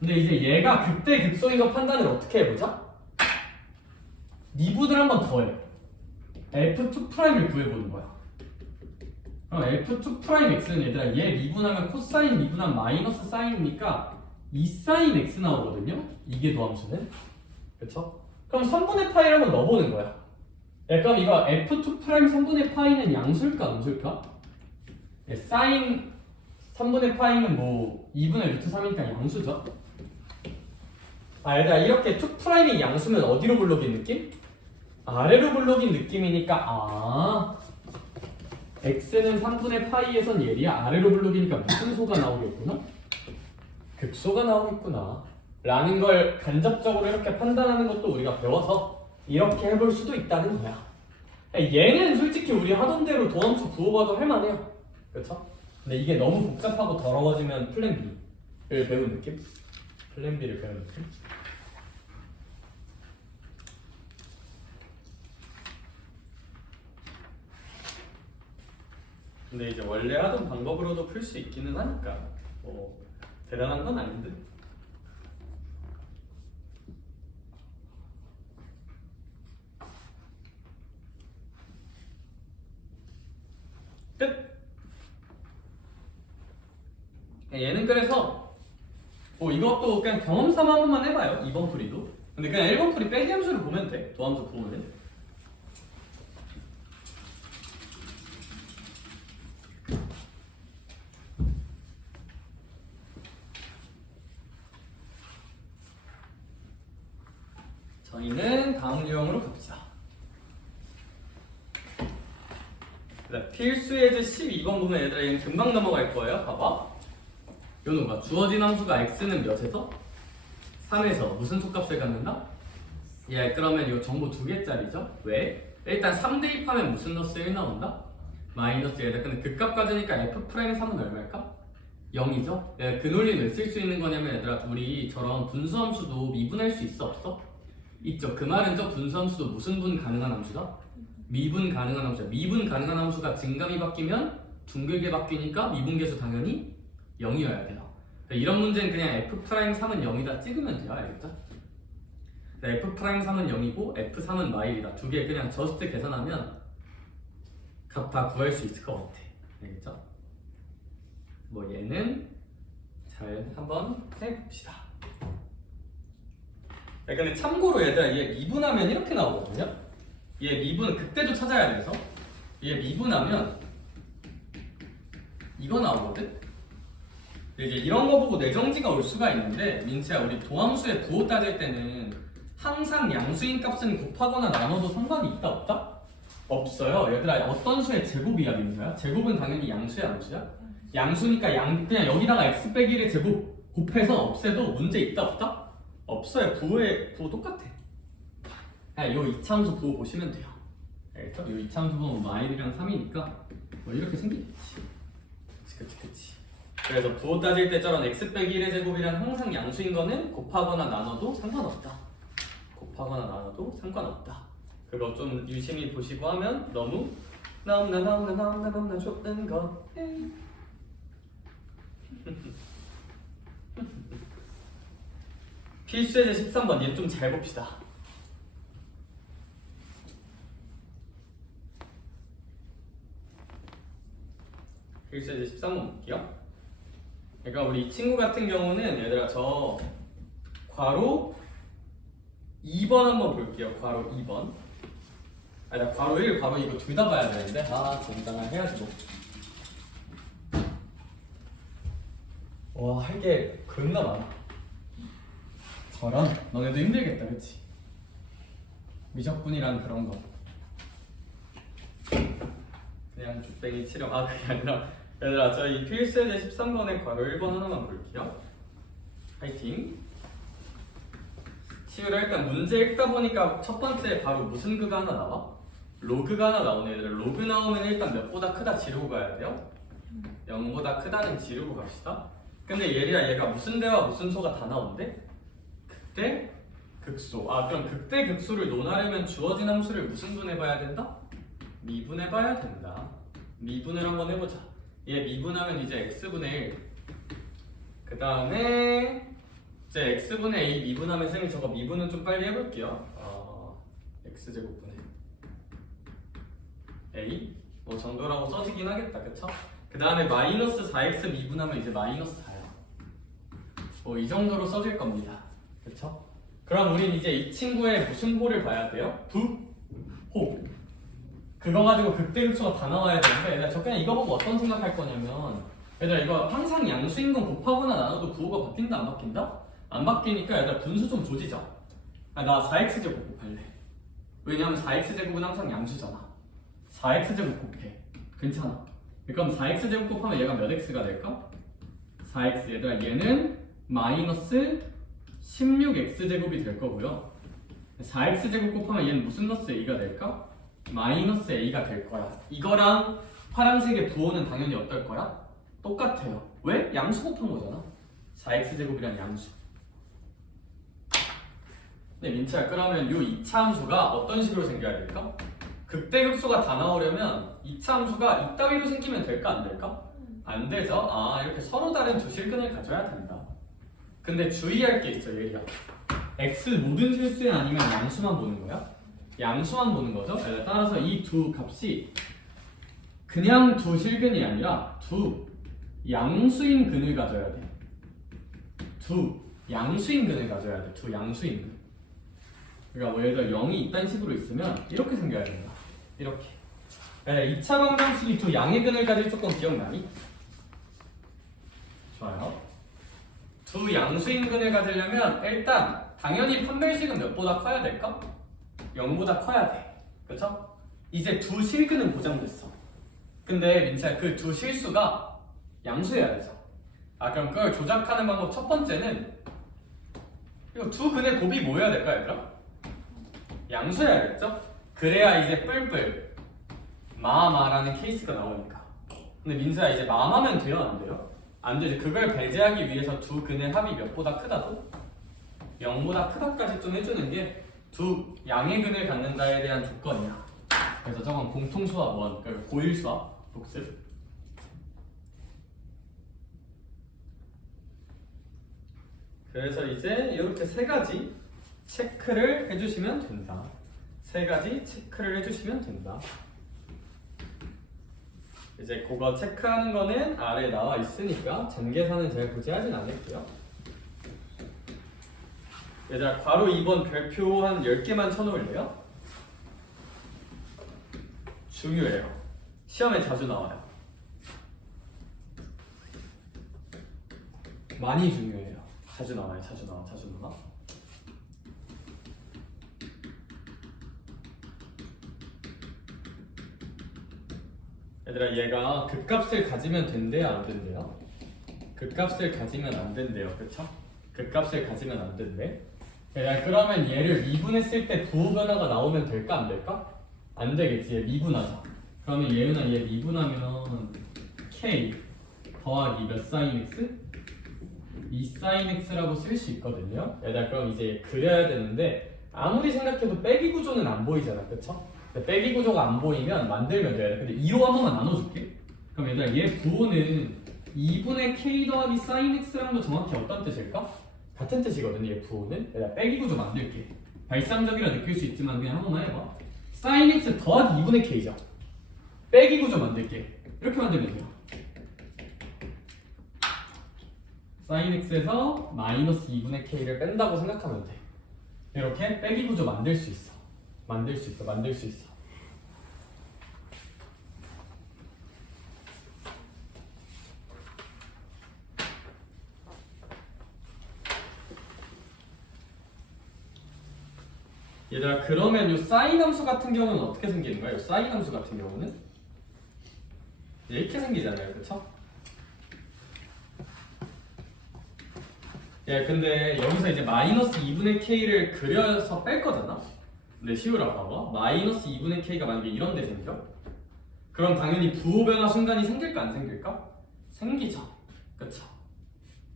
근데 이제 얘가 극대 극소인 거 판단을 어떻게 해보자? 미분을 한번 더 해. f2'을 구해보는 거야. 그럼 f2'x는 얘들아 얘 미분하면 코사인 미분한 마이너스 사인이니까 2사인 x 나오거든요? 이게 도함수는. 그쵸? 그럼 3분의 파이를 한번 넣어보는 거야. 그럼 이거 f2' 3분의 파이는 양수일까 음수일까? 사인 3분의 파이는 뭐 2분의 루트 3이니까 양수죠? 아 얘들아 이렇게 2'이 양수면 어디로 불러긴 느낌? 아래로 불러긴 느낌이니까 x는 3분의 파이에선 얘리야. 아래로 불러기니까 무슨 소가 나오겠구나? 극소가 나오겠구나 라는 걸 간접적으로 이렇게 판단하는 것도 우리가 배워서 이렇게 해볼 수도 있다는 거야. 얘는 솔직히 우리 하던 대로 도함수 구호봐도 할만해요. 그쵸? 근데 이게 너무 복잡하고 더러워지면 플랜 B를 배운 느낌? 플랜 B를 배운 느낌? 근데 이제 원래 하던 방법으로도 풀 수 있기는 하니까 뭐 대단한 건 아닌데. 끝! 얘는 그래서 뭐 이것도 그냥 경험 삼아 한 번만 해봐요. 2번 풀이도. 근데 그냥 1번 풀이 빼기 함수를 보면 돼. 도함수 구호는. 저희는 다음 유형으로 갑시다. 필수 예제 12번 보면 얘들아 얘는 금방 넘어갈 거예요. 봐봐. 요노가 주어진 함수가 x는 몇에서? 3에서 무슨 속값을 갖는다? 예, 그러면 이거 정보 2개짜리죠? 왜? 일단 3 대입하면 무슨 러스 1 나온다? 마이너스 얘들. 근데 극값 가져니까 f'3은 얼마일까? 0이죠? 예, 그 논리는 왜 쓸 수 있는 거냐면 얘들아 우리처럼 분수함수도 미분할 수 있어 없어? 있죠. 그 말은 저 분수함수도 무슨 분 가능한 함수다? 미분 가능한 함수야. 미분 가능한 함수가 증감이 바뀌면 둥글게 바뀌니까 미분계수 당연히 0이어야 돼요. 이런 문제는 그냥 f'3은 0이다 찍으면 돼요. 알겠죠? f'3은 0이고 f3은 마일이다. 두 개 그냥 저스트 계산하면 값 다 구할 수 있을 것 같아. 알겠죠? 뭐 얘는 잘 한번 해봅시다. 근데 참고로 얘들아 얘 미분하면 이렇게 나오거든요? 얘 미분 그때도 찾아야 돼서 얘 미분하면 이거 나오거든? 이제 이런 거 보고 내정지가 올 수가 있는데 민채야 우리 도함수의 부호 따질 때는 항상 양수인 값은 곱하거나 나눠도 상관이 있다 없다? 없어요. 얘들아 어떤 수의 제곱이야 민서야? 제곱은 당연히 양수야 양수야? 양수니까 그냥 여기다가 x 빼기 1의 제곱 곱해서 없애도 문제 있다 없다? 없어요. 부호 똑같아. 그냥 요 이차함수 부호 보시면 돼요. 알겠죠? 요 이차함수 부호는 마일이랑 3이니까 뭐 이렇게 생기겠지. 그치. 그래서 부호 따질 때 저런 x 빼기 1의 제곱이란 항상 양수인 거는 곱하거나 나눠도 상관없다. 곱하거나 나눠도 상관없다. 그거 좀 유심히 보시고 하면 너무나 좋은 거. 필수예제 13번 얘 좀 잘 봅시다. 필수예제 13번 볼게요. 그러니까 우리 이 친구 같은 경우는 얘들아 저 괄호 2번 한번 볼게요. 괄호 2번. 나 괄호 1, 괄호 2 둘 다 봐야 되는데 정당을 해야지 뭐. 와, 할 게 겁나 많아. 저런 너네도 힘들겠다, 그치? 미적분이란 그런 거. 그냥 족뱅이 치령. 그게 아니라 얘들아 저희 필수예제 13번의 괄호 1번 하나만 볼게요. 파이팅. 시우라 일단 문제 읽다 보니까 첫 번째 바로 무슨 그가 하나 나와? 로그가 하나 나오네. 얘들아 로그 나오면 일단 몇보다 크다 지르고 가야 돼요? 0보다 크다는 지르고 갑시다. 근데 얘가 무슨 대와 무슨 소가 다 나온대? 극대, 극소. 그럼 극대, 극소를 논하려면 주어진 함수를 무슨 분해봐야 된다? 미분해봐야 된다. 미분을 한번 해보자. 얘 미분하면 이제 x분의 1. 그 다음에 이제 x분의 a 미분하면 쌤이 저거 미분은 좀 빨리 해볼게요. x제곱분의 a 뭐 정도라고 써지긴 하겠다, 그쵸? 그 다음에 마이너스 4x 미분하면 이제 마이너스 4야. 뭐 이 정도로 써질 겁니다, 그쵸? 그럼 우린 이제 이 친구의 무슨 호를 봐야 돼요? 부호. 그거 가지고 극대극소가 다 나와야 되는데 얘들아 저 그냥 이거 보고 어떤 생각할 거냐면 얘들아 이거 항상 양수인 건 곱하거나 나눠도 부호가 바뀐다 안 바뀐다? 안 바뀌니까 얘들아 분수 좀 조지자. 나 4x제곱 곱할래. 왜냐면 4x제곱은 항상 양수잖아. 4x제곱 곱해. 괜찮아. 그럼 4x제곱 곱하면 얘가 몇 x가 될까? 4x. 얘들아 얘는 마이너스 16x제곱이 될 거고요. 4x제곱 곱하면 얘는 무슨 너스 a가 될까? 마이너스 a가 될 거야. 이거랑 파란색의 부호는 당연히 어떨 거야? 똑같아요. 왜? 양수 곱한 거잖아. 4x제곱이란 양수. 근데 민철 그러면 이 2차 함수가 어떤 식으로 생겨야 될까? 극대극소가 다 나오려면 2차 함수가 이따위로 생기면 될까 안 될까? 안 되죠. 이렇게 서로 다른 두 실근을 가져야 된다. 근데 주의할 게 있어 얘야. x 모든 실수에 아니면 양수만 보는 거야? 양수만 보는 거죠. 따라서 이 두 값이 그냥 두 실근이 아니라 두 양수인 근을 가져야 돼. 두 양수인 근을 가져야 돼. 두 양수인 근. 그러니까 뭐 예를 들어 0이 이딴 식으로 있으면 이렇게 생겨야 된다. 이렇게. 2차 방정식이 두 양의 근을 가질 조건 기억나니? 좋아요. 두 양수인 근을 가지려면 일단 당연히 판별식은 몇보다 커야 될까? 0보다 커야 돼. 그쵸? 이제 두 실근은 보장됐어. 근데 민철 그 두 실수가 양수여야 되죠. 그럼 그걸 조작하는 방법 첫 번째는 이거 두 근의 곱이 뭐여야 될까 얘들아? 양수여야겠죠? 그래야 이제 뿔뿔 마마라는 케이스가 나오니까. 근데 민수야 이제 마마면 돼요 안 돼요? 안 되지. 그걸 배제하기 위해서 두 근의 합이 몇보다 크다도? 0보다 크다까지 좀 해주는 게 두 양의 근을 갖는다에 대한 조건이야. 그래서 저건 공통수합 1, 그러니까 고일수합 복습. 그래서 이제 이렇게 세 가지 체크를 해주시면 된다. 세 가지 체크를 해주시면 된다. 이제 그거 체크하는 거는 아래에 나와 있으니까 전계산은 제가 굳이 하진 않을게요. 얘들아 괄호 2번 별표 한 10개만 쳐놓을래요? 중요해요. 시험에 자주 나와요. 많이 중요해요. 자주 나와요. 자주 나와. 얘들아 얘가 극값을 가지면 된대요 안 된대요? 극값을 가지면 안 된대요 그쵸? 극값을 가지면 안 된대. 야, 그러면 얘를 미분했을 때 부호 변화가 나오면 될까 안 될까? 안 되겠지. 얘 미분하자. 그러면 예은아 얘 미분하면 k 더하기 몇 sin x? 2 sin x라고 쓸 수 있거든요. 얘들아 그럼 이제 그려야 되는데 아무리 생각해도 빼기 구조는 안 보이잖아 그쵸? 빼기 구조가 안 보이면 만들면 돼. 근데 2로 한 번만 나눠줄게. 그럼 얘들아 얘 부호는 2분의 k 더하기 sin x랑도 정확히 어떤 뜻일까? 같은 뜻이거든요. 얘 부호는. 얘들아 빼기 구조 만들게. 발상적이라 느낄 수 있지만 그냥 한 번만 해봐. sin x 더하기 2분의 k죠. 빼기 구조 만들게. 이렇게 만들면 돼요. sin x에서 마이너스 2분의 k를 뺀다고 생각하면 돼. 이렇게 빼기 구조 만들 수 있어. 만들 수 있어. 얘들아 그러면 요 사인 함수 같은 경우는 어떻게 생기는 거야? 요 사인 함수 같은 경우는 이렇게 생기잖아요, 그쵸? 야 근데 여기서 이제 마이너스 2분의 k를 그려서 뺄 거잖아? 근데 시우라 봐봐. 마이너스 2분의 k가 만약에 이런 데 생겨? 그럼 당연히 부호 변화 순간이 생길까 안 생길까? 생기죠. 그쵸?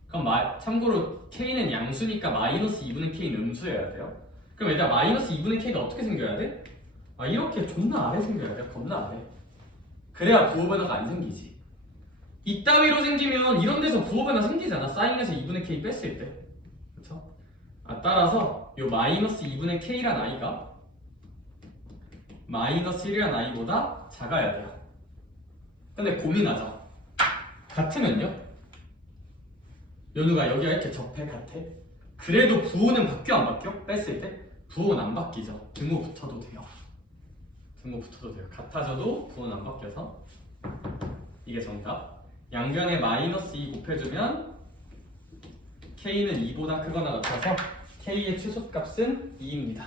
그럼 참고로 k는 양수니까 마이너스 2분의 k는 음수여야 돼요. 그럼 일단 마이너스 2분의 k가 어떻게 생겨야 돼? 이렇게 존나 아래 생겨야 돼. 겁나 아래. 그래야 부호 변화가 안 생기지. 이따위로 생기면 이런 데서 부호 변화 생기잖아. 사인에서 2분의 k 뺐을 때. 그쵸? 따라서 요 마이너스 2분의 k란 i가 마이너스 1이란 i보다 작아야 돼요. 근데 고민하자. 같으면요? 연우가 여기가 이렇게 접해 같아? 그래도 부호는 바뀌어 안 바뀌어? 뺐을 때? 부호는 안 바뀌죠. 등호 붙어도 돼요. 같아져도 부호는 안 바뀌어서 이게 정답. 양변에 마이너스 2 곱해주면 k는 2보다 크거나 같아서 k의 최소값은 2입니다.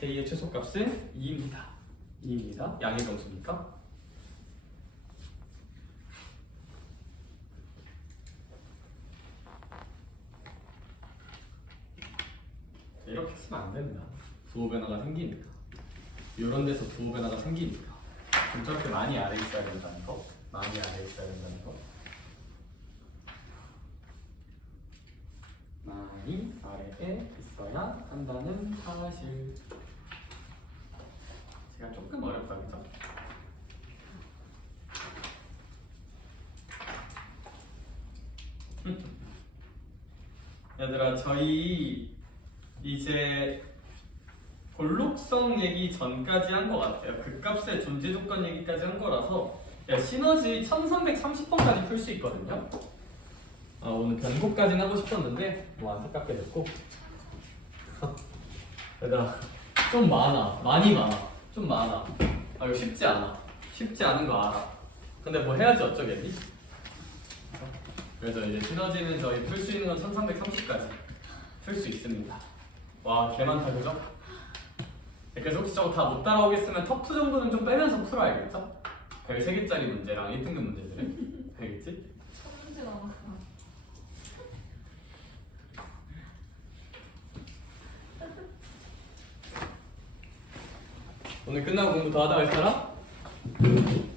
k의 최소값은 2입니다. 양의 정수니까. 이렇게 쓰면 안 된다. 부호 변화가 생기니까. 이런 데서 부호 변화가 생기니까. 그럼 저렇게 많이 아래 있어야 된다는 거. 많이 아래 있어야 된다는 거. 많이 아래에 있어야 한다는 사실. 제가 조금 어렵다 그죠? 얘들아 저희 이제 볼록성 얘기 전까지 한 것 같아요. 극값의 존재 조건 얘기까지 한 거라서 시너지 1330번까지 풀 수 있거든요. 오늘 변곡까지는 하고 싶었는데 뭐 안타깝게 됐고. 얘들아 좀 많이 많아. 좀 많아. 이거 쉽지 않아. 쉽지 않은 거 알아. 근데 뭐 해야지 어쩌겠니? 그래서 이제 시너지는 저희 풀 수 있는 건 1330까지 풀 수 있습니다. 와 개 많다 그죠? 그래서 혹시 저거 다 못 따라오겠으면 터프 정도는 좀 빼면서 풀어야겠죠? 별 3개짜리 문제랑 1등급 문제들은 알겠지? 첫 문제 남았어. 오늘 끝나고 공부 더 하다 갈 사람?